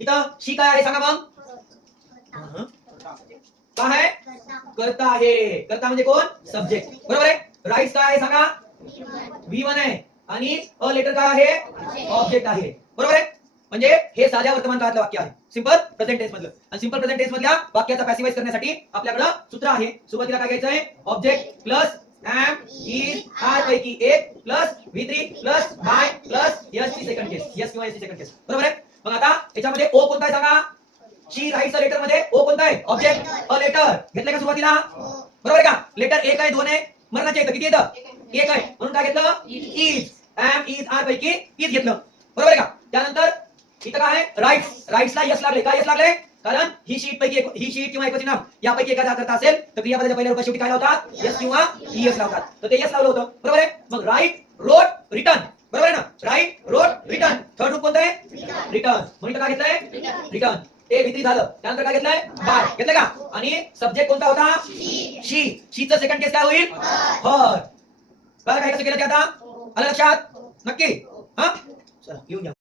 इथं शी काय आहे सांगा मग? काय आहे? करता आहे. करता म्हणजे कोण? सब्जेक्ट. बरोबर आहे. राईट्स काय आहे सांगा? V1 आहे आणि अ लेटर काय आहे? ऑब्जेक्ट आहे. बरोबर आहे. म्हणजे हे साध्या वर्तमान काळातलं वाक्य आहे, सिंपल प्रेझेंट टेन्स मधलं. आणि सिंपल प्रेझेंट टेन्स मधल्या वाक्याचा पॅसिव्हाइज करण्यासाठी आपल्याकडे सूत्र आहे. सुरुवातीला काय घ्यायचं आहे? Object plus am is are पैकी एक plus V3 plus by plus यस ची सेकंड केस, यस किंवा एस ची सेकंड केस. बरोबर आहे. मग आता याच्यामध्ये ओ कोणता आहे सांगा? शी राईट्स अ लेटर मध्ये ओ कोणता आहे? Object a letter. घेतलं का सुरुवातीला? बरोबर आहे का? लेटर एक आहे, दोन आहे, मरणाचे येतं. किती येतं? एक आहे. म्हणून काय घेतलं? इज. एम इज आर पैकी इज घेतलं. बरोबर आहे का? त्यानंतर इथं काय आहे? राईट्स. राईट्सला यस लागले. काय यस लागले? कारण ही शीट पैकी ही शीट किंवा एकवचन नाम यापैकी एखादा करता असेल तर क्रियापदाच्या पहिल्या रूपात शेवटी काय लावतात? यस किंवा ईएस लावतात. तर ते यस लावलं होतं. बरोबर आहे. मग राईट, रोट, रिटर्न. बरोबर आहे ना? राईट, रोट, रिटर्न. थर्ड रूप कोणतं आहे? रिटर्न. म्हणून काय घेतलंय? रिटर्न. ते V3 झालं. त्यानंतर काय घेतलंय? बाय. घेतलं का? आणि सब्जेक्ट कोणता होता? शी. शीचं सेकंड केस काय होईल? हर. बघा काय कसं केलं ते आता? आलं लक्षात? नक्की? हा? चला येऊन जा.